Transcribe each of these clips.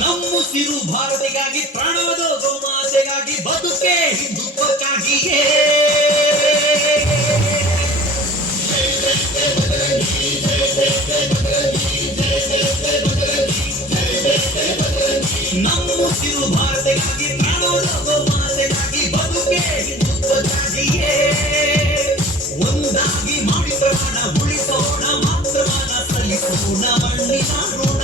ನಮ್ಮುಸಿರು ಭಾರತಿಗಾಗಿ ಪ್ರಾಣವಾದ ಗೋಮಾತೆಗಾಗಿ ಬದುಕೆ ಹಿಂದುತ್ವಕ್ಕಾಗಿಯೇ ನಮ್ಮುಸಿರು ಭಾರತಿಗಾಗಿ ಪ್ರಾಣವಾದ ಗೋಮಾತೆಗಾಗಿ ಬದುಕೆ ಹಿಂದುತ್ವಕ್ಕಾಗಿಯೇ ಒಂದಾಗಿ ಮಾಡಿ ಪ್ರಾಣ ಉಳಿಸೋಣ ಮಾತ್ರವಾದ ಸಲ್ಲಿಸೋಣ ಮಣ್ಣಿನ ಋಣ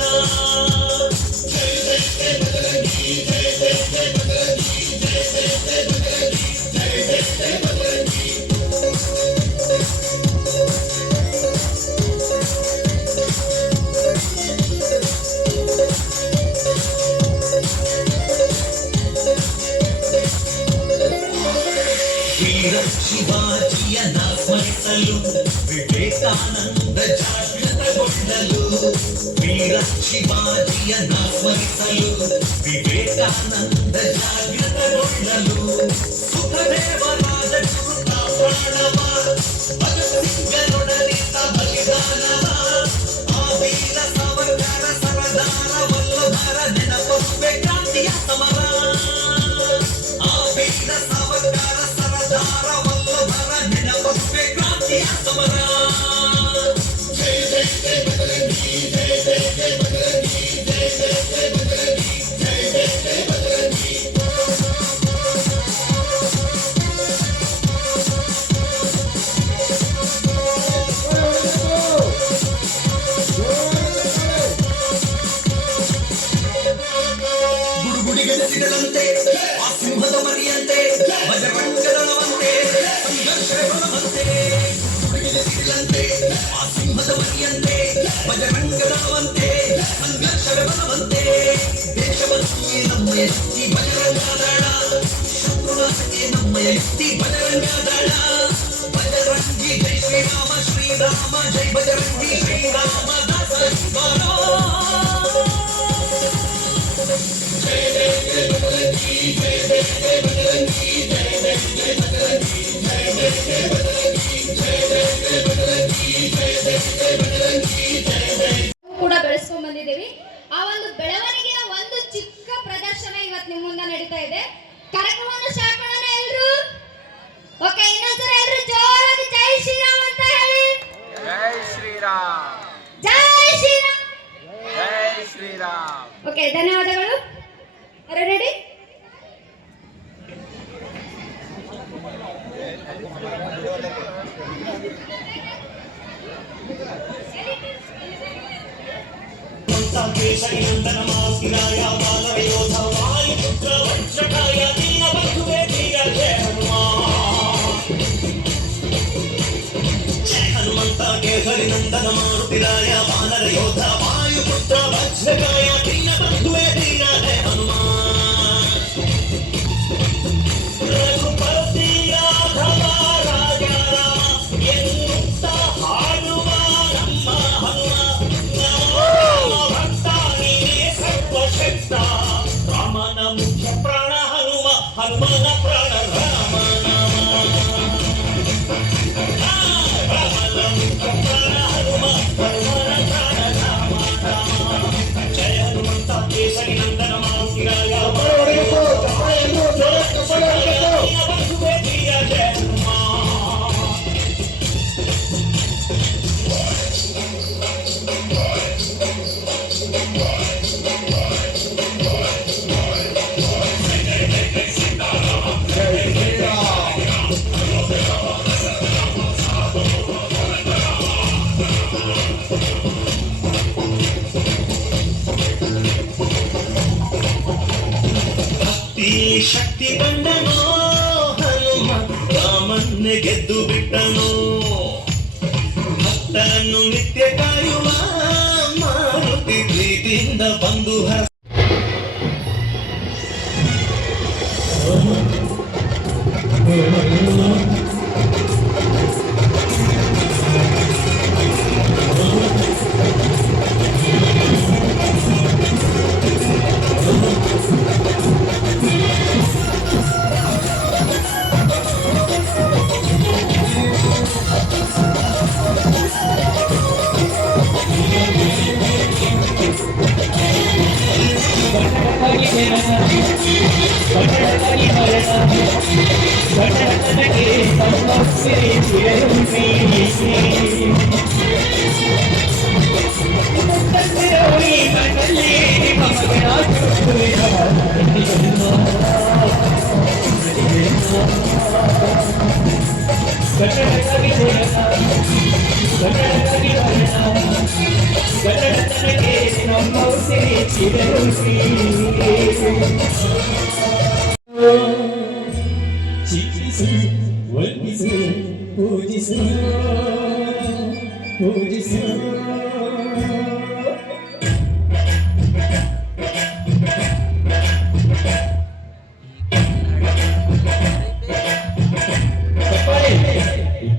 ಶಿವಾಜಿಯನ್ನ ಸ್ಮರಿಸಲು ವಿವೇಕಾನಂದ ಜಾಗೃತಗೊಳ್ಳಲು ವೀರ ಶಿವಾಜಿಯನ್ನ ಸ್ಮರಿಸಲು ವಿವೇಕಾನಂದ ಜಾಗೃತಗೊಳ್ಳಲು ಸುಖದೇವರಾದ ಗುರುತ ಪ್ರಾಣವ ಭಗತ್ ಸಿಂಗನೊಡನಿತ ಬಲಿದಾನವ ಆ ವೀರ ಸಾವರ್ಕರ ಸರದಾರ ವಲ್ಲಭರ ನೆನಪುವೆ ಕ್ರಾಂತಿಯ ಸಮರ ಆ ವೀರ ಸಾವರ್ಕರ ಸರದಾರ ವಲ್ಲಭರ ನೆನಪುವೆ ಕ್ರಾಂತಿಯ ಸಮರ ಜೈ ಜೈ ಜೈ ಬಜರಂಗಿ ಜೈ ಜೈ ಜೈ ಬಜರಂಗಿ ಜೈ ಜೈ ಜೈ ಬಜರಂಗಿ ಜೈ ಜೈ ಜೈ ಬಜರಂಗಿ ಗುಡುಗುಡಿಗೆಸಿಗಳಂತೆ ಆ ಸಿಂಹದ ಮರಿಯಂತೆ ಬಜರಂಗದಳವಂತೆ ಸಂಘರ್ಷಗಳಂತೆ ಗುಡುಗುಡಿಗೆಸಿಗಳಂತೆ ಆ ಸಿಂಹದ ಮರಿಯಂತೆ ಬಜರಂಗದಳವಂತೆ ಸಂಘರ್ಷಗಳಂತೆ ದೇಶಭಕ್ತಿಯೇ ನಮ್ಮ ಎತ್ತಿ ಬಜರಂಗದಳ ಶತ್ರುನಾಶಕ್ಕೆ ನಮ್ಮ ಎತ್ತಿ ಬಜರಂಗದಳ ಬಜರಂಗಿ ಜೈ ಶ್ರೀರಾಮ ಶ್ರೀರಾಮ ಜೈ ಬಜರಂಗಿ ಶ್ರೀರಾಮ ದಾಸ ಬಾರೋ ಜೈ ಜೈ ಜೈ ಬಜರಂಗಿ ಜೈ ಜೈ ಜೈ ಬಜರಂಗಿ ಜೈ ಜೈ ಜೈ ಬಜರಂಗಿ ಜೈ ಜೈ ಜೈ ಬಜರಂಗಿ ಜೈ ಜೈ ಜೈ ಬಜರಂಗಿ ಜೈ ಜೈ ಜೈ ಬಜರಂಗಿ ಜೈ ಜೈ ಕೂಡ ಬೆಳೆಸ್ಕೊಂಡು ಬಂದಿದ್ದೀವಿ. ಆ ಒಂದು ಬೆಳವಣಿಗೆಯ ಒಂದು ಚಿಕ್ಕ ಪ್ರದರ್ಶನ ಇವತ್ತು ನಿಮ್ಮ ಮುಂದೆ ನಡೀತಾ ಇದೆ. ಕಾರ್ಯಕ್ರಮವನ್ನು ಸ್ಟಾರ್ಟ್ ಮಾಡೋಣ ಎಲ್ರು. ಓಕೆ, ಇನ್ನೊಂದ್ಸಲ ಎಲ್ರು ಜೋರಾಗಿ ಜೈ ಶ್ರೀರಾಮ್ ಅಂತ ಹೇಳಿ. ಜೈ ಶ್ರೀರಾಮ್ ಜೈ ಶ್ರೀರಾಮ್ ಜೈ ಶ್ರೀರಾಮ್. ಓಕೆ, ಧನ್ಯವಾದಗಳು. ರೆಡಿ? ಕೇಸರಿ ನಂದನ ಮಾರುತಿರಾಯ ವಾನರ ಯೋಧ ವಾಯುಪುತ್ರ ವಜ್ರಕಾಯ ದೀನ ಬಂಧುವೆ ಧೀರ ಜಯ ಹನುಮಂತ ಕೇಸರಿ ನಂದನ ಮಾರುತಿರಾಯ ವಾನರ ಯೋಧ ವಾಯುಪುತ್ರ ವಜ್ರಕಾಯ ದೀನ ಬಂಧುವೆ ಧೀರ ಜಯ ರಘುಪತಿ ರಾಘವ ರಾಜ ರಾಮ ಎನ್ನುತ್ತ ಹಾಡುವ ನಮ್ಮ ಹನುಮ ಭಕ್ತ ನೀನೇ ಸರ್ವಶಕ್ತ ರಾಮನ ಮುಖ್ಯ ಪ್ರಾಣ ಹನುಮ ಹನುಮನ ಪ್ರಾಣ ರಾಮ ರಾಮನ ಮುಖ್ಯ ಪ್ರಾಣ ಹನುಮ ಹನುಮನ ಪ್ರಾಣ ರಾಮ ಜಯ ಹನುಮಂತ ಕೇಸರಿ ನಂದನ ಮಾರುತಿರಾಯ ಶಕ್ತಿ ಕಂಡನೋ ಹನುಮ ರಾಮನ್ನೇ ಗೆದ್ದು ಬಿಟ್ಟನೋ ಭಕ್ತರನ್ನು ನಿತ್ಯ ಕಾಯುವ ಮಾರುತಿ ಪ್ರೀತಿಯಿಂದ ಬಂದು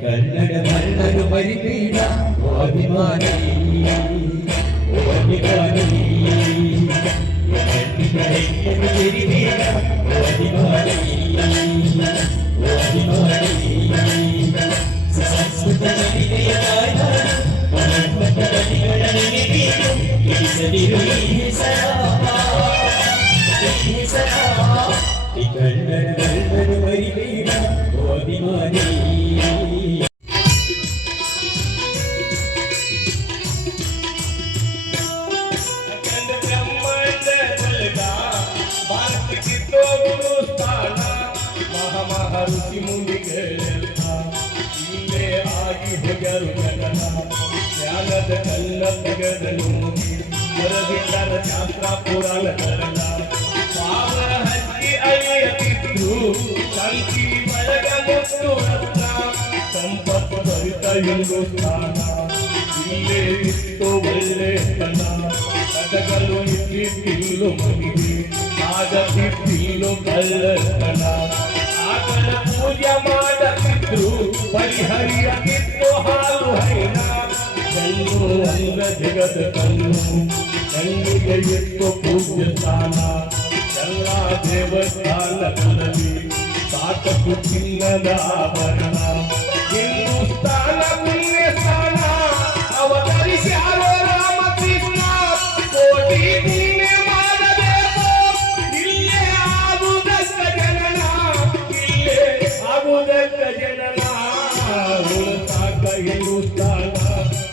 ಕನ್ನಡ ಮಣ್ಣನ್ನು ಬರಿಬೇಡ ಅಭಿಮಾನಿ ಸಂಸ್ಕೃತ ಕನ್ನಡ ಬರಿಬೇಡ ಅಭಿಮಾನಿ ಋಷಿ ಮುನಿಗಳೆಲ್ಲ ಇಲ್ಲೇ ಆಗಿ ಹೋಗರು ಜನನ ಜ್ಞಾನದ ಕಲ್ಲ ತೆಗೆದನು ಹೊರಬಿಟ್ಟರ ಶಾಸ್ತ್ರ ಪುರಾಣ ಕರಣ ಪಾವನ ಹಕ್ಕಿ ಅಯ್ಯತಿದ್ರು ಸಂಕಿ ಬಳಗ ಮುತ್ತು ರತ್ನ ಸಂಪತ್ತು ಭರಿತ ಹಿಂದೂಸ್ಥಾನ ಇಲ್ಲೇ ಇತ್ತು ಒಳ್ಳೆತನ ಕಥಗಳು ಇದ್ದಿಲ್ಲು ಮನಿಗೆ ಆಗದಿದ್ದಿಲ್ಲು ಕಳ್ಳತನ ಆತನ ಪೂಜೆ ಮಾಡತಿದ್ರು ಪರಿಹರಿಯತಿತ್ತು ಹಾಲು ಹೈನ ಕಣ್ಣು ಅಂಗ ಜಗದ ಕಣ್ಣಿಗೆ ಇತ್ತು ಪೂಜ್ಯ ಸ್ಥಾನ ಎಲ್ಲ ದೇವಸ್ಥಾನಗಳಲ್ಲಿ ಸಾಕಷ್ಟು ಚಿನ್ನದ ಆಭರಣ ಹಿಂದೂಸ್ಥಾನ ಪುಣ್ಯ ಸ್ಥಾನ ಅವತರಿಸ್ಯಾರೋ ರಾಮಕೃಷ್ಣ ಕೋಟಿ ಪುಣ್ಯ ಮಾಡಬೇಕು ಇಲ್ಲೇ ಆಗುವುದಕ್ಕ ಜನನ ಆಗುವುದಕ್ಕ ಜನನ ಉಳಿಸಾಕ ಹಿಂದೂಸ್ಥಾನ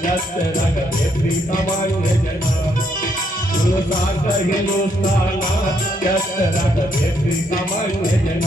ಎತ್ತರಗದೆ ಸಾಮಾನ್ಯ ಜನ ಉಳಿಸಾಕ ಹಿಂದೂಸ್ಥಾನ ಎತ್ತರಗದೆ ಸಾಮಾನ್ಯ ಜನ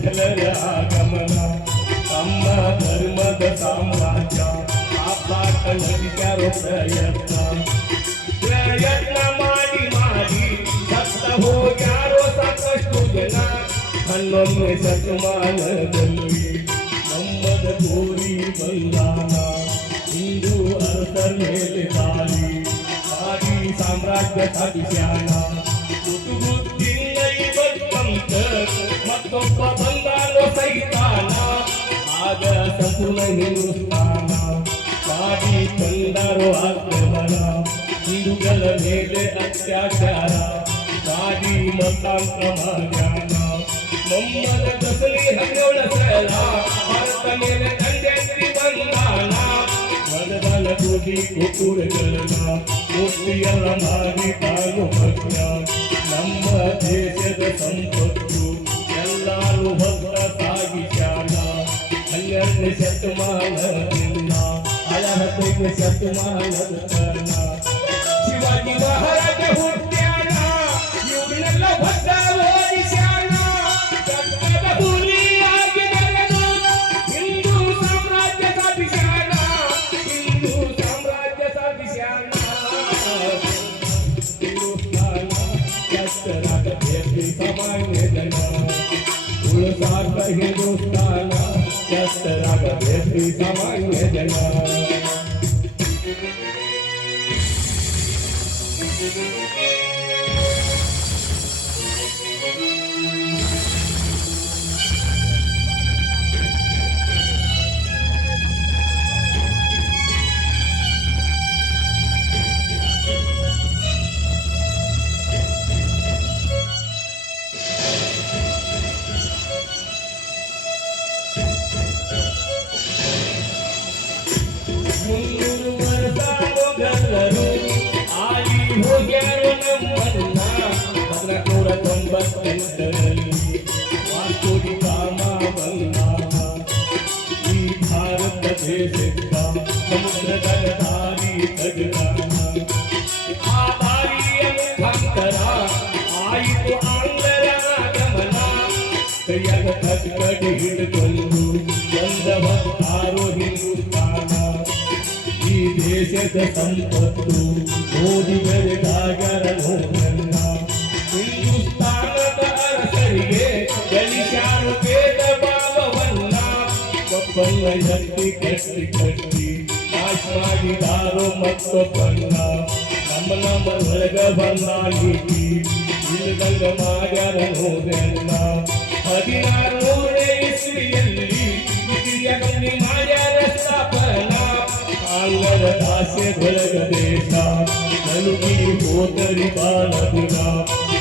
ವಿಠಲರ ಆಗಮನ ತಮ್ಮ ಧರ್ಮದ ಸಾಮ್ರಾಜ್ಯ ಕಾಪಾಟ ನಡೆಸ್ಯಾರೋ ಪ್ರಯತ್ನ ಮಾಡಿ ಮಾಡಿ ಸತ್ತ ಹೋಗ್ಯಾರೋ ಸಾಕಷ್ಟು ಜನ 11ನೇ ಶತಮಾನದಲ್ಲಿ ನಮ್ಮದ ಗೋರಿ ಬಂದಾನ ಹಿಂದೂ ಅರಸರ ಮೇಲೆ ದಾರಿ ಸಾಮ್ರಾಜ್ಯ ಸಾಧಿಸ್ಯಾನ ಕುಟುಬುದ್ದಿನ ಇವತ್ತಂತ ಮತ್ತೊಬ್ಬ ಬಂದಾನೋ ಸೈತಾನ ಆಗ ಸಂಪೂರ್ಣ ಹಿಂದೂಸ್ತಾನ ಮಾಡಿ ತಂದಾರೋ ಆಕ್ರಮಣ ಹಿಂದೂಗಳ ಮೇಲೆ ಅತ್ಯಾಚಾರ ಮಾಡಿ ಮತಾಂತರ ಮಾಡ್ಯಾನ ನಮ್ಮನ ದಸಲಿ ಹಂಗೋಳ ಸಲ ಭಾರತ ಮೇಲೆ ತಂದೆತ್ತಿ ಬಂದಾನ ಮನದಲ ಗೋಧಿ ಕುಕುರಗಳನ್ನ ಮೂರ್ತಿಯಲ್ಲ ಮಾಡಿ ತಾನು ಭಕ್ತ ನಮ್ಮ ದೇಶದ ಸಂಪತ್ತು ಎಲ್ಲಾರು ಭಕ್ತ ಸಾಗಿಸ್ಯಾನ 12ನೇ ಶತಮಾನದಿಂದ 15ನೇ ಶತಮಾನದ ತನ ಶಿವಾಜಿ ಮಹಾರಾಜ ಹುಟ್ಟ್ಯಾನ ಇವ್ರನ್ನೆಲ್ಲ ಭಕ್ತ ಓದಿಸ್ಯಾನ ರಕ್ತದ ಹುಲಿಯಾಗಿ ಬೆಳೆದು ಹಿಂದೂ ಸಾಮ್ರಾಜ್ಯ ಸಾಧಿಸ್ಯಾನ ಹಿಂದೂ ಸಾಮ್ರಾಜ್ಯ ಸಾಧಿಸ್ಯಾನ ಹಿಂದೂಸ್ತಾನ ಕಷ್ಟರಾಗಬೇಕು ಸಾಮಾನ್ಯ ಜನ ಉಳಿಸಾಕ ಹಿಂದೂಸ್ತಾನ ಕಷ್ಟರಾಗಬೇಕು ಸಾಮಾನ್ಯ ಜನ ಮುನ್ನೂರು ವರ್ಷ ಮೊಘಲರು ಆಳಿ ಹೋಗ್ಯಾರೋ ನಮ್ಮನ್ನ 1498ರಲ್ಲಿ ವಾಸ್ತುಡಿ ಕಾಮ ಬಂದಾನ ಈ ಭಾರತ ದೇಶಕ್ಕ ಸಮುದ್ರದ ದಾರಿ ತಗದಾನ ಆ ದಾರಿಯ ಮುಖಾಂತರ ಆಯಿತು ಆಂಗ್ಲರ ಆಗಮನ ಕೈಯಾಗ ಕಟ್ಕಡಿ ಹಿಡಿಕೊಂಡು ಬಂದ ಭಕ್ತಾರೋ ಹಿಂದೂಸ್ತಾನ ಈ ದೇಶದ ಸಂಪತ್ತು ಓದಿ ಬೆಳೆದಾಗರ ನೋಡನ್ನ ಹಿಂದೂಸ್ತಾನದ ಅರಸರಿಗೆ ಗಳಿಸ್ಯಾರು ಭೇದ ಭಾವವನ್ನ ಒಬ್ಬನ್ನ ಎತ್ತಿ ಕಟ್ಟಿ ಕಟ್ಟಿ ಪಾಸ್ ಮಾಡಿದಾರೋ ಮತ್ತೊಬ್ಬನ್ನ ನಮ್ಮ ಒಳಗ ಬಂದಾಗಿ ಇಲ್ಲದಂಗ ಮಾಡ್ಯಾರ ನೋಡನ್ನ 1600ನೇ ಇಸ್ವಿಯಲ್ಲಿ ಇತಿಯಲ್ಲಿ ಮಾಡ್ಯಾರ ಸ್ಥಾಪನ ಆಂಗ್ಲರ ದಾಸ್ಯದೊಳಗ ದೇಶ ನಲುಗಿ ಹೋದರಿ ಬಾಳದುರ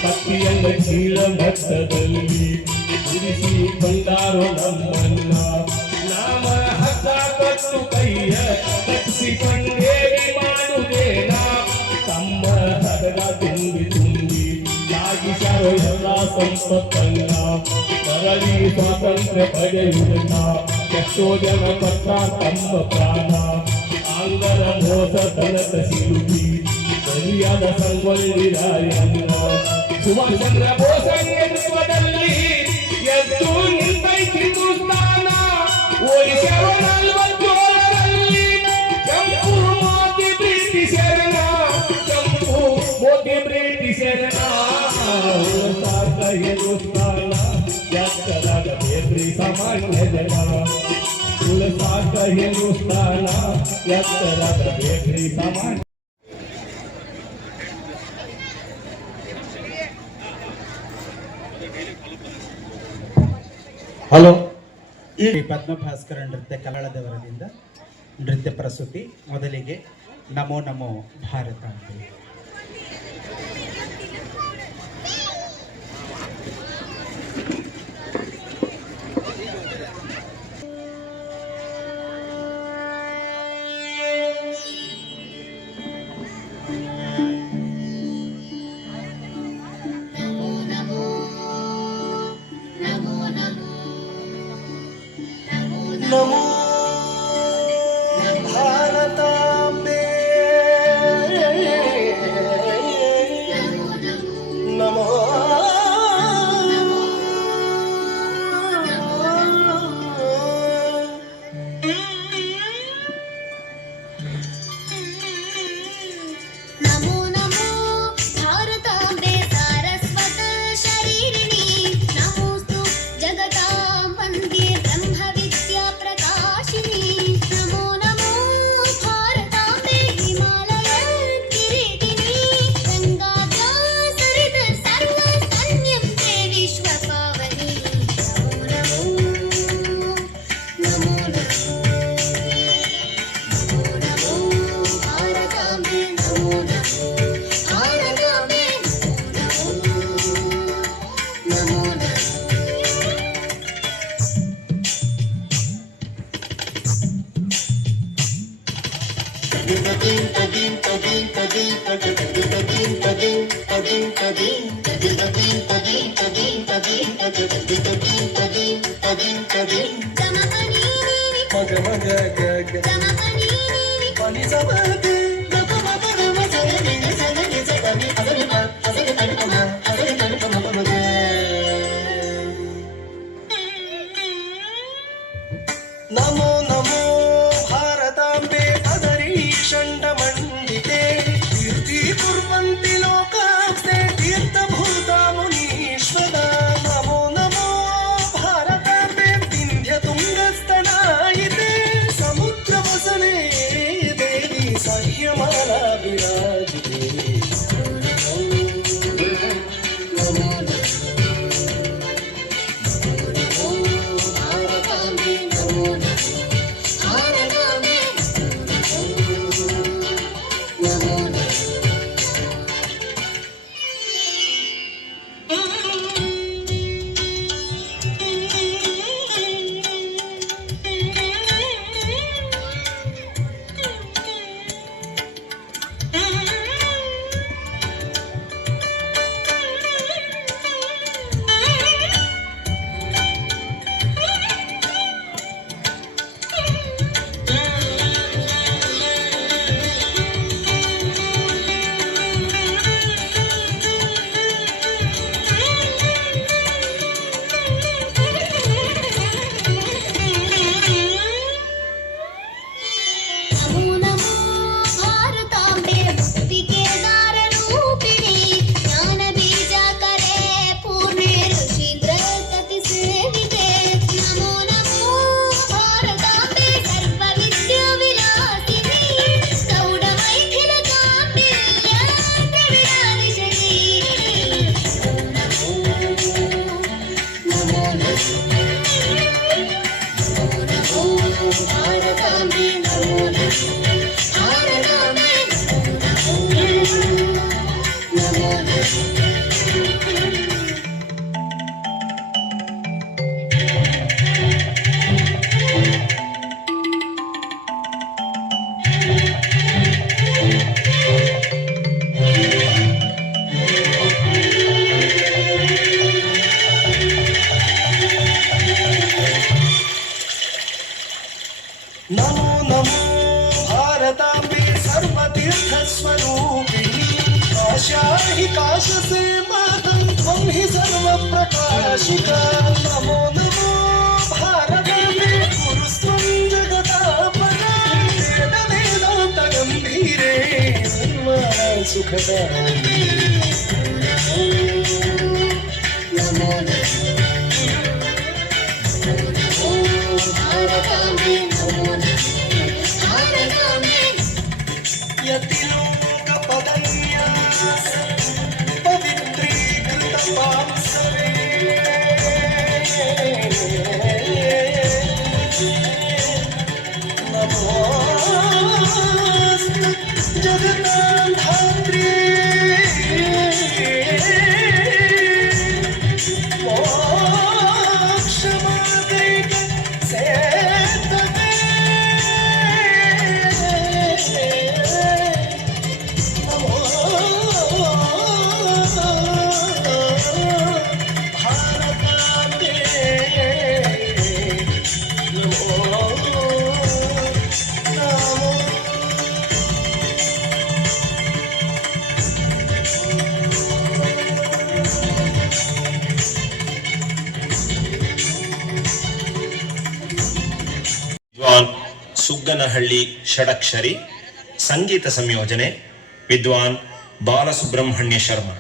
ಕತ್ತಿಯಂಗ ಚೀಲ ಮಟ್ಟದಲ್ಲಿ ಉರಿಸಿ ಬಂದಾರೋ ನಮ್ಮನ್ನ ನಾಮ ಹತ್ತ ಕಟ್ಟು ಕೈಯ ಕಟ್ಟಿಸಿಕೊಂಡೇವಿ ಮಾಡುದೇನ ತಮ್ಮ ಹದಗ ತುಂಬಿ ತುಂಬಿ ಸಾಗಿಸಾರೋ ಎಲ್ಲ ಸಂಪತ್ತನ್ನ ಮರಳಿ ಸ್ವಾತಂತ್ರ್ಯ ಪಡೆಯುವುದನ್ನ ಎಷ್ಟೋ ಜನ ಪಟ್ಟ ತಮ್ಮ ಪ್ರಾಣ ಆಂಗ್ಲರ ಮೋಸ ತನಕ ಸಿಲುಕಿ ಸರಿಯಾದ ಸಂಗೊಳ್ಳಿ ರಾಯಣ್ಣ ಸುಭಾಷ್ ಚಂದ್ರ ಬೋಸ್ ನೇತೃತ್ವದಲ್ಲಿ ಎದ್ದು ನಿಂತೈತಿ ಹಿಂದೂಸ್ತಾನ ಓಡಿಸ್ಯಾರೋ 47ರಲ್ಲಿ ಕೆಂಪು ಮೋದಿ ಬ್ರಿಟಿಷರನ ಕೆಂಪು ಮೋದಿ ಬ್ರಿಟಿಷರನ ಸಾಕ ಹಿಂದೂಸ್ತಾನ ಎತ್ತರಾಗಬೇಕ್ರಿ ಸಾಮಾನ್ಯ ಜನ ಉಳಿಸಾಕ ಹಿಂದೂಸ್ತಾನ ಎತ್ತರಾಗಬೇಕ್ರಿ ಸಾಮಾನ್ಯ ಹಲೋ ಈ ಪದ್ಮಭಾಸ್ಕರ ನೃತ್ಯ ಕನ್ನಡದ ವರದಿಂದ ನೃತ್ಯ ಪ್ರಸ್ತುತಿ ಮೊದಲಿಗೆ ನಮೋ ನಮೋ ಭಾರತ ಅಂತ ನಮೋ ಭಾರತಾಂಬೆ ಶೋಭ್ಯಮಾನ ವಿರಾಜಿತೆ. नमो नमो भारताम्बे सर्वतीर्थस्वरूपिणी. काशा हि काश से मातं त्वं हि सर्वप्रकाशिका. नमो नमो भारताम्बे कुरुस्त्वं जगदापना. वेद वेदान्तगम्भीरे निर्माण सुखदायिनी. नमो यतिलोकपदन्यास पवित्रीकृतपांसवे. नमोऽस्तु जगतां धात्र्ये. मोक्षमार्गैक सेतवे. नमो भारताम्बे. नमो नमो. ವಿದ್ವಾನ್ ಸುಗ್ಗನಹಳ್ಳಿ ಷಡಕ್ಷರಿ. ಸಂಗೀತ ಸಂಯೋಜನೆ ವಿದ್ವಾನ್ ಬಾಲಸುಬ್ರಹ್ಮಣ್ಯ ಶರ್ಮಾ.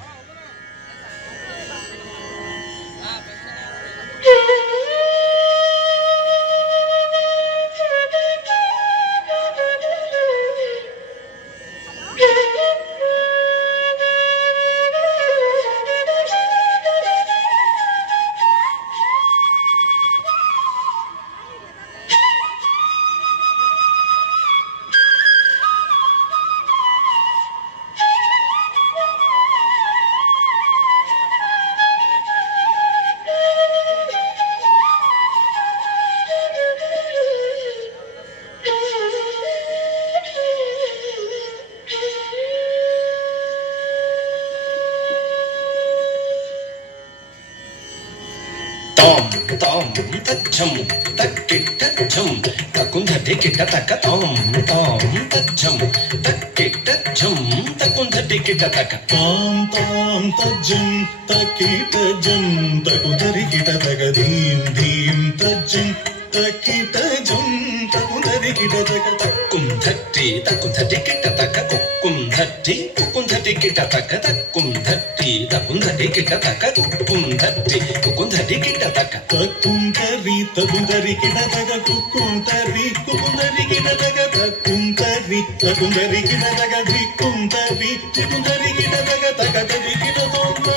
తాం తాం తచ్చం తక్కిట్టచ్చం తకుంధటి కిట తక తాం తాం తచ్చం తక్కిట్టచ్చం తకుంధటి కిట తక తాం తాం తజ్జం తకిటజం తకుంధరి కిట తక ధీం ధీం తజ్జం తకిటజం తకుంధరి కిట తక తక్కుంధట్టి తకుంధటి కిట తక కుక్కుంధట్టి కుక్కుంధటి కిట తక తక్కుంధట్టి తకుంధటి కిట తక కుక్కుంధట్టి కుక్కుంధటి కిట తక తకుంధరి తకుంధరి కిట తక కుక్కుంధరి కుకుంధరి కిట తక తకుంధరి ತಕುಂದರಿ ಕಿಟ ತಗ ಧಿಕ್ಕುಂತರಿ ಧಿಕ್ಕುಂದರಿ ಕಿಟ ತಗ ತಗತದಿ ಕಿಟ ತೋಂತ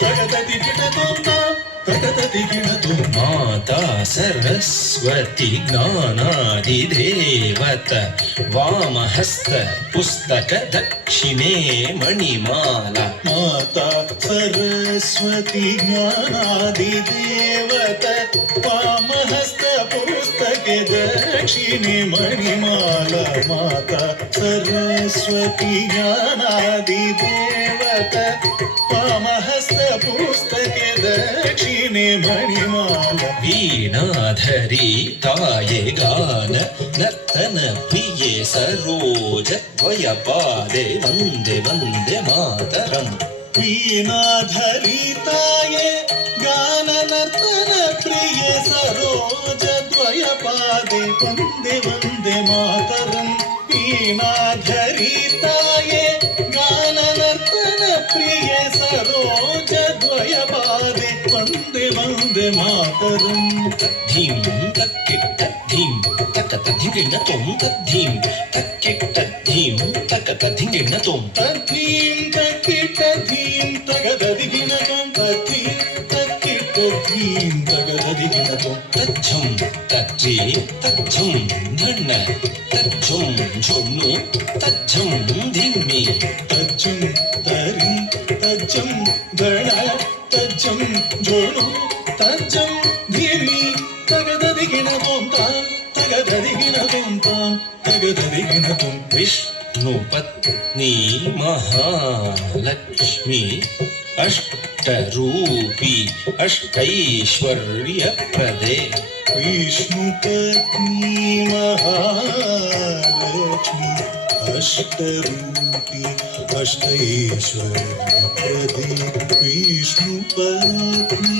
ತಗತದಿ ಕಿಟ ತೋಂತ ತಗತದಿ ಕಿಟ ತೋಂತ ಮಾತಾ ಸರಸ್ವತಿ ಜ್ಞಾನಾದಿದೇವತ ವಾಮಹಸ್ತ ಪುಸ್ತಕ ದಕ್ಷಿಣೆ ಮಣಿಮಾಲ ಮಾತಾ ಸರಸ್ವತಿ ಜ್ಞಾನಾದಿದೇವತ ವಾಮಹಸ್ತ ಪುಸ್ತಕೆ ದಕ್ಷಿಣೆ ಮಣಿಮಾಲ ಮಾತಾ ಸರಸ್ವತಿ ಜ್ಞಾನಾದಿದೇವತ ವಾಮಹಸ್ತ ಪುಸ್ತಕೆ ದಕ್ಷಿಣೆ ಮಣಿಮಾಲ ವೀಣಾಧರಿ ತಾಯೆ ಗಾನ ನರ್ತನ ಪ್ರಿಯೆ ಸರೋಜ ದ್ವಯಪಾದೆ ವಂದೇ ವಂದೇ ಮಾತರಂ ವೀಣಾಧರಿ ತಾಯೆ ಗಾನ ನರ್ತನ ಪ್ರಿಯ ಸರೋಜ ದ್ವಯಪಾದೆ ವಂದೇ ವಂದೇ ಮಾತರಂ ವೀಣಾಧರಿ ತಾಯೆ ಗಾನ ನರ್ತನ ಪ್ರಿಯ ಸರೋಜ ದ್ವಯಪಾದೆ ವಂದೇ ವಂದೇ ಮಾತರಂ ಧೀಂ ತಕ್ಕಿಟ್ಟ ಧೀಂ ತಕತ ಧಿಂಗಿಣ ತೊಂ ತದ್ಧೀಂ ತಕ್ಕಿಟ್ಟ ಧೀಂ ತಕತ ಧಿಂಗಿಣ ತೊಂ ತದ್ಧೀಂ ತಕ್ಕಿಟ್ಟ ಧೀಂ ತಗದದಿಗಿನ ತೊಂ ತದ್ಧೀಂ ತಕ್ಕಿಟ್ಟ ಧೀಂ ತಗದದಿಗಿನ ತೊಂ ತಜ್ಜಂ ತಜ್ಜಿ ತಜ್ಜಂ ಧಣ್ಣ ತಜ್ಜಂ ಝೊಣ್ಣು ತಜ್ಜಂ ಧಿಮ್ಮಿ ತಜ್ಜಂ ತರಿ ತಜ್ಜಂ ಗಣ ತಜ್ಜಂ ಜೋಳು ತಜ್ಜಂ ಧೀಮಿ ತಗದದಿಗಿನ ತೊಂ ತಾಂ ತಗದದಿಗಿನ ತೊಂ ತಾಂ ತಗದದಿಗಿನ ತೊಂ ವಿಷ್ಣು ಪತ್ನಿ ಮಹಾಲಕ್ಷ್ಮಿ ಅಷ್ಟರೂಪಿ ಅಷ್ಟೈಶ್ವರ್ಯ ಪ್ರದೆ ವಿಷ್ಣು ಪತ್ನಿ ಮಹಾಲಕ್ಷ್ಮಿ ಅಷ್ಟರೂಪಿ ಅಷ್ಟೈಶ್ವರ್ಯ ಪ್ರದೆ ವಿಷ್ಣು ಪತ್ನಿ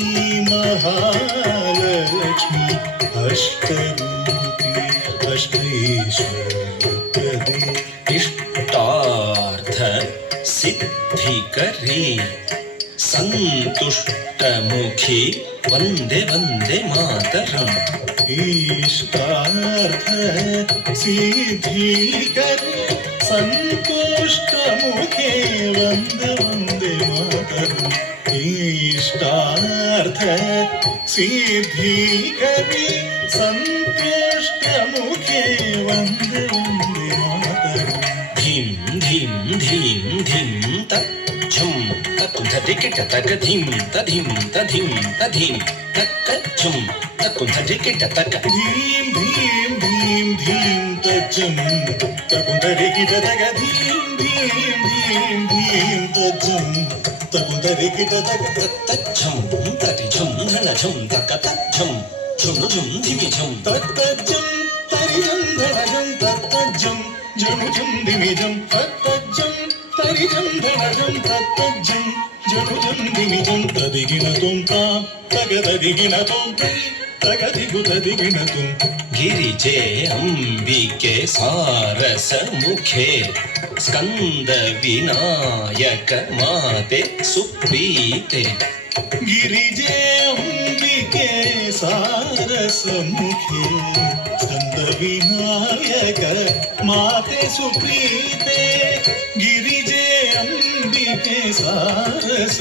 ಮಹಾಲಕ್ಷ್ಮಿ ಅಷ್ಟರೂಪಿ ಅಷ್ಟೈಶ್ವರ್ಯ ಪ್ರದೆ ಇಷ್ಟಾರ್ಥ ಸಿದ್ಧಿಕರಿ ಸಂತುಷ್ಟ ಮುಖಿ ವಂದೇ ವಂದೇ ಮಾತರಂ ಇಷ್ಟಾರ್ಥ ಸಿದ್ಧಿಕರಿ ಸಂತುಷ್ಟ ಮುಖೇ ವಂದೇ ವಂದೇ ಮಾತರಂ ಇಷ್ಟಾರ್ಥ ಸಿದ್ಧಿಕರಿ ಸಂತುಷ್ಟ ಮುಖೇ ವಂದೇ ವಂದೇ ಮಾತರಂ ಧೀಂ ಧೀಂ ಧೀಂ ಧೀಂ ತಜ್ಜಂ ತಕ್ಕುಂಧಟಿಕಿಟ ತಕ ಧೀಂ ತಧೀಂ ತಧೀಂ ತಧೀಂ ತಕ್ಕಜ್ಜಂ ತಕ್ಕುಂಧಟಿಕಿಟ ತಕ ಧೀಂ ಧೀಂ ಧೀಂ ಧೀಂ ತಜ್ಜಂ ತಕುಂದರಿಕಿಟ ತಗ ಧೀಂ ಧೀಂ ಧೀಂ ಧೀಂ ತಜ್ಜಂ ತಕುಂದರಿಕಿಟ ತಗ ತಜ್ಜಂ ತಟಿಜಂ ಧನಜಂ ತಕ ತಜ್ಜಂ ಝುಣುಜಂ ಧಿಮಿಜಂ ತತ್ತಜ್ಜಂ ತರಿಜಂ ಧನಜಂ ತತ್ತಜ್ಜಂ ಜನುಜಂ ದಿಮಿಜಂ ತತ್ತಜ್ಜಂ ತರಿಜಂ ಧನಜಂ ತತ್ತಜ್ಜಂ ಜನುಜಂ ದಿಮಿಜಂ ತದಿಗಿನ ತೊಂ ತಾಂ ತಗದದಿಗಿನ ತೊಂ ತೈ ತಗದಿಗು ತದಿಗಿನ ತೊಂ ಗಿರಿಜೆ ಅಂಬಿಕೆ ಸಾರಸ ಮುಖೆ ಸ್ಕಂದ ವಿನಾಯಕ ಮಾತೆ ಸುಪ್ರೀತೆ ಗಿರಿಜೆ ಅಂಬಿಕೆ ಸಾರಸ ಮುಖೆ ಸ್ಕಂದ ವಿನಾಯಕ ಮಾತೆ ಸುಪ್ರೀತೆ ಗಿರಿಜೆ ಅಂಬಿಕೆ ಸಾರಸ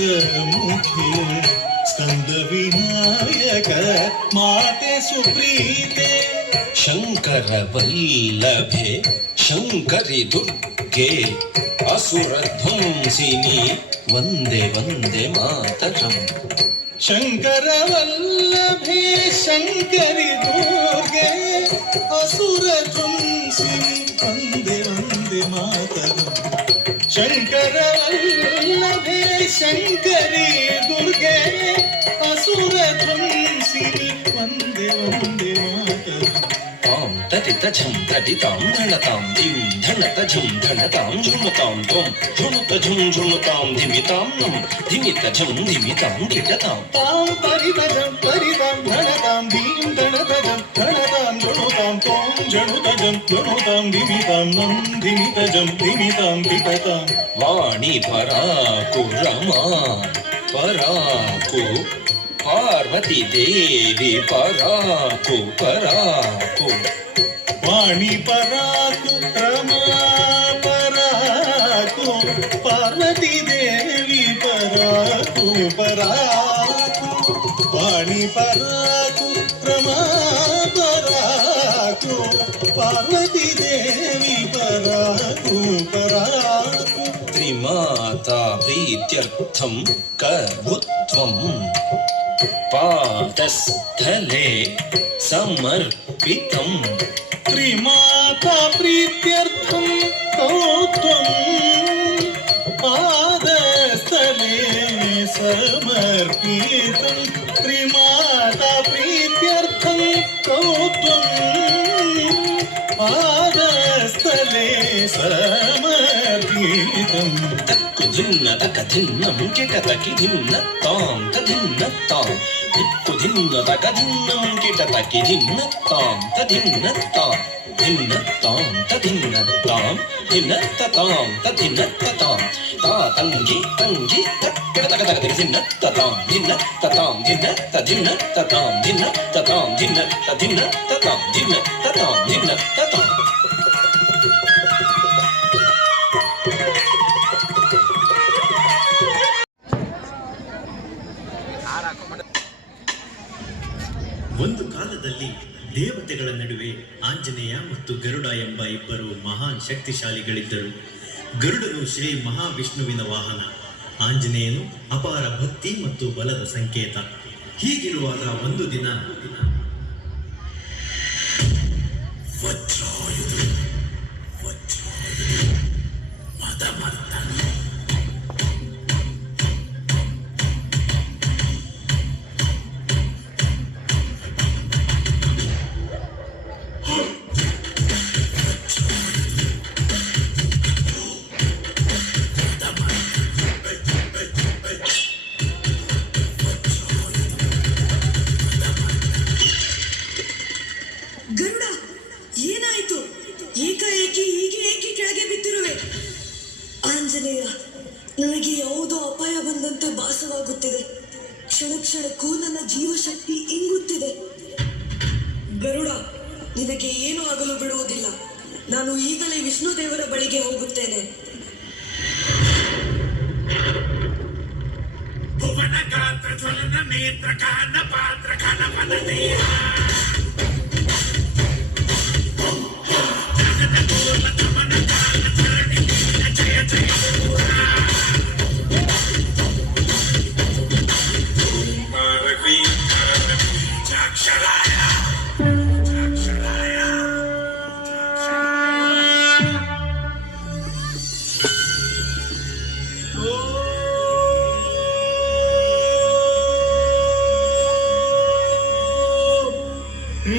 ಮುಖೆ ಸ್ಕಂದ ವಿನಾಯಕ ಮಾತೆ ಸುಪ್ರೀತೆ ಶಂಕರ ವಲ್ಲಭೆ ಶಂಕರಿ ದುರ್ಗೆ ಅಸುರ ಧ್ವಂಸಿನಿ ವಂದೇ ವಂದೇ ಮಾತರಂ ಶಂಕರ ವಲ್ಲಭೆ ಶಂಕರಿ ದುರ್ಗೆ ಅಸುರ ಧ್ವಂಸಿನಿ ವಂದೇ ವಂದೇ ಮಾತರಂ ಶಂಕರ ವಲ್ಲಭೆ ಶಂಕರಿ ದುರ್ಗೆ ಅಸುರ ಧ್ವಂಸಿನಿ ವಂದೇ ವಂದೇ ಮಾತರಂ ತಾಂ ತಟಿತಜಂ ತಟಿತಾಂ ಧಣತಾಂ ಧಿಂ ಧಣತಜಂ ಧಣತಾಂ ಝುಣುತಾಂ ತ್ವಂ ಝುಣುತಜಂ ಝುಣುತಾಂ ಧಿಮಿತಾಂ ನಂ ಧಿಮಿತಜಂ ಧಿಮಿತಾಂ ಕಿಟತಾಂ ತಾಂ ಪರಿತಜಂ ಪರಿತಾಂ ಧಣತಾಂ ಧೀಂ ಧಣತಜಂ ಧಣತಾಂ ಝುಣುತಾಂ ತ್ವಂ ಝಣುತಜಂ ಝುಣುತಾಂ ಧಿಮಿತಾಂ ನಂ ಧಿಮಿತಜಂ ಧಿಮಿತಾಂ ಕಿಟತಾಂ ವಾಣಿ ಪರಾಕು ರಮಾ ಪರಾಕು ಪಾರ್ವತಿ ದೇವಿ ಪರಾಕು ಪರಾಕು ವಾಣಿ ಪರಾಕು ರಮಾ ಪರಾಕು ರಮಾ ಪರಾಕು ಪಾರ್ವತಿ ದೇವಿ ಪರಾಕು ಪರಾಕು ತ್ರಿಮಾತಾ ಪ್ರೀತ್ಯರ್ಥಂ ಕರ್ಬುತ್ವಂ ಪಾದಸ್ಥಲೆ ಸಮರ್ಪಿತಂ ತ್ರಿಮಾತಾ ಪ್ರೀತ್ಯರ್ಥಂ ಕೌತ್ವಂ ಪಾದಸ್ಥಲೆ ಸಮರ್ಪಿತಂ ತ್ರಿಮಾತಾ ಪ್ರೀತ್ಯರ್ಥಂ ಕೌತ್ವಂ ಪಾದಸ್ಥಲೆ ಸಮರ್ಪಿತಂ ತಕ್ಕು ಧಿನ್ನ ತಕ ಧಿನ್ನಂ ಕಿಟತಕಿ ಧಿನ್ನ ತಾಂ ತಧಿನ್ನ ತಾಂ ದಿಕ್ಕು ಧಿನ್ನ ತಕ ಧಿನ್ನಂ ಕಿಟತಕಿ ಧಿನ್ನ ತಾಂ ತಧಿನ್ನ ತಾಂ ಧಿನ್ನ ತಾಂ ತಧಿನ್ನ ತಾಂ ಧಿನ್ನ ತಾಂ ತಧಿನ್ನ ತಾಂ ತಾ ತಂಗಿ ತಂಗಿ ತಕ್ಕಡ ತಕ ತಕ ಧಿನ್ನ ತಾಂ ಧಿನ್ನ ತಾಂ ಧಿನ್ನ ತಧಿನ್ನ ತಾಂ ಧಿನ್ನ ತಾಂ ಧಿನ್ನ ತಧಿನ್ನ ತಾಂ ಧಿನ್ನ ತಾಂ ಧಿನ್ನ ತಾಂ ಒಂದು ಕಾಲದಲ್ಲಿ ದೇವತೆಗಳ ನಡುವೆ ಆಂಜನೇಯ ಮತ್ತು ಗರುಡ ಎಂಬ ಇಬ್ಬರು ಮಹಾನ್ ಶಕ್ತಿಶಾಲಿಗಳಿದ್ದರು. ಗರುಡನು ಶ್ರೀ ಮಹಾವಿಷ್ಣುವಿನ ವಾಹನ, ಆಂಜನೇಯನು ಅಪಾರ ಭಕ್ತಿ ಮತ್ತು ಬಲದ ಸಂಕೇತ. ಹೀಗಿರುವಾಗ ಒಂದು ದಿನ ಗರುಡ, ಏನಾಯ್ತು? ಏಕಾಏಕಿ ಹೀಗೆ ಏಕೆ ಕೆಳಗೆ ಬಿದ್ದಿರುವೆ? ಆಂಜನೇಯ, ನನಗೆ ಯಾವುದೋ ಅಪಾಯ ಬಂದಂತೆ ಭಾಸವಾಗುತ್ತಿದೆ. ಕ್ಷಣ ಕ್ಷಣಕ್ಕೂ ನನ್ನ ಜೀವಶಕ್ತಿ ಇಂಗುತ್ತಿದೆ. ಗರುಡ, ನಿನಗೆ ಏನೂ ಆಗಲು ಬಿಡುವುದಿಲ್ಲ. ನಾನು ಈಗಲೇ ವಿಷ್ಣು ದೇವರ ಬಳಿಗೆ ಹೋಗುತ್ತೇನೆ.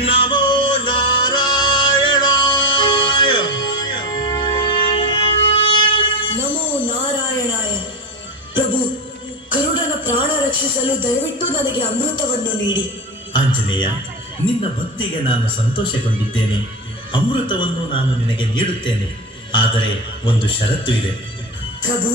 ನಮೋ ನಾರಾಯಣಾಯ. ನಮೋ ನಾರಾಯಣಾಯ. ಪ್ರಭು, ಗರುಡನ ಪ್ರಾಣ ರಕ್ಷಿಸಲು ದಯವಿಟ್ಟು ನನಗೆ ಅಮೃತವನ್ನು ನೀಡಿ. ಆಂಜನೇಯ, ನಿನ್ನ ಭಕ್ತಿಗೆ ನಾನು ಸಂತೋಷಗೊಂಡಿದ್ದೇನೆ. ಅಮೃತವನ್ನು ನಾನು ನಿನಗೆ ನೀಡುತ್ತೇನೆ. ಆದರೆ ಒಂದು ಷರತ್ತು ಇದೆ. ಪ್ರಭು,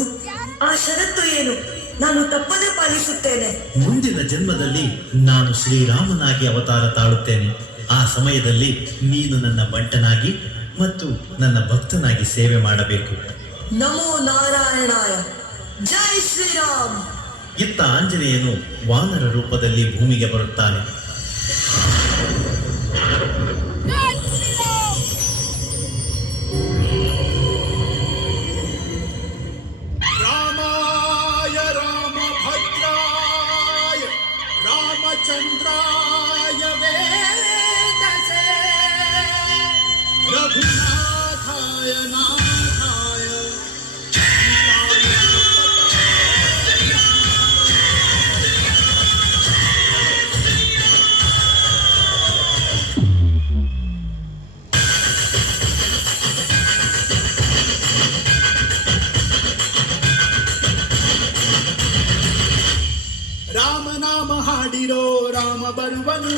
ಆ ಷರತ್ತು ಏನು? ನಾನು ತಪ್ಪದೇ ಪಾಲಿಸುತ್ತೇನೆ. ಮುಂದಿನ ಜನ್ಮದಲ್ಲಿ ನಾನು ಶ್ರೀರಾಮನಾಗಿ ಅವತಾರ ತಾಳುತ್ತೇನೆ. ಆ ಸಮಯದಲ್ಲಿ ನೀನು ನನ್ನ ಬಂಟನಾಗಿ ಮತ್ತು ನನ್ನ ಭಕ್ತನಾಗಿ ಸೇವೆ ಮಾಡಬೇಕು. ನಮೋ ನಾರಾಯಣಾಯ. ಜೈ ಶ್ರೀರಾಮ್. ಇತ್ತ ಆಂಜನೇಯನು ವಾನರ ರೂಪದಲ್ಲಿ ಭೂಮಿಗೆ ಬರುತ್ತಾನೆ. ರಾಮಾಯ ರಾಮಭದ್ರಾಯ ರಾಮಚಂದ್ರಾಯ ವೇದಸೇ ರಘುನಾಥಾಯ ನಾಥಾಯ ರಾಮನಾಮ ಹಾಡಿರೋ ರಾಮ ಬರುವನು.